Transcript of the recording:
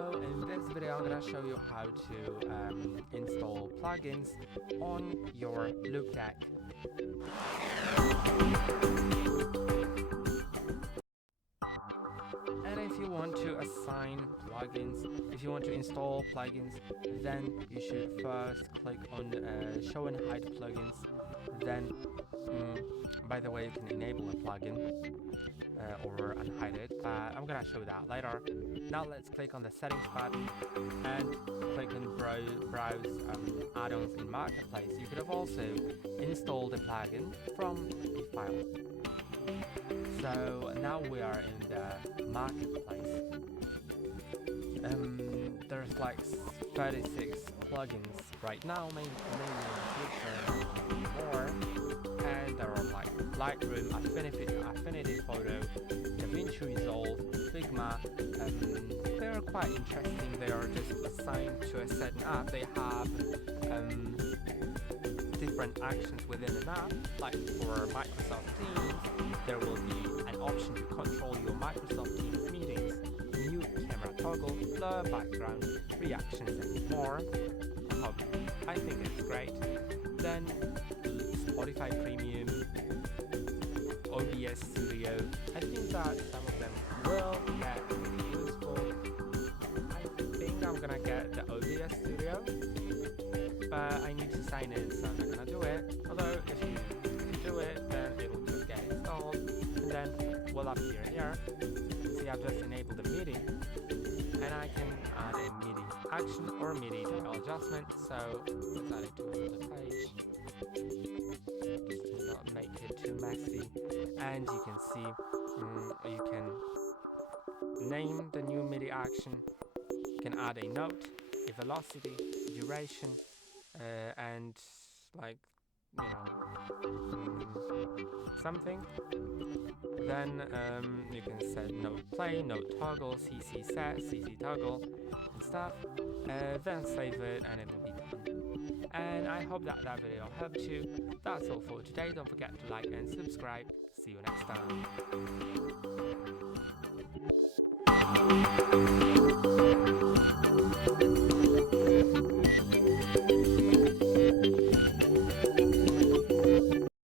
So in this video I'm going to show you how to install plugins on your LOUPEDECK. And if you want to assign plugins, if you want to install plugins, then you should first click on show and hide plugins. Then by the way, you can enable a plugin or unhide it, but I'm gonna show that later. Now let's click on the settings button and click on browse add-ons in Marketplace. You could have also installed the plugin from a file. So now we are in the Marketplace. There's like 36 plugins right now, maybe in the future more. And there are like Lightroom, Affinity Photo, DaVinci Resolve, Figma. They are quite interesting. They are just assigned to a certain app. They have different actions within an app. Like for Microsoft Teams, there will be an option to control your Microsoft Teams meetings, mute camera toggle, blur background, reactions, and more. I think it's great. Then Spotify Premium, OBS Studio. I think that some of them will get useful. I think I'm gonna get the OBS Studio, but I need to sign in, so I'm not gonna do it. Although if you do it, then it will just get installed, and then we'll appear here. See, I've just enabled the MIDI, and I can add a MIDI action or MIDI dial adjustment. So let's add it to the page. Just not make it too messy, and you can see you can name the new MIDI action. You can add a note, a velocity, duration, and like something. Then you can set note play, note toggle, CC set, CC toggle, and stuff. Then save it, and it will be done. And I hope that video helped you. That's all for today. Don't forget to like and subscribe. See you next time.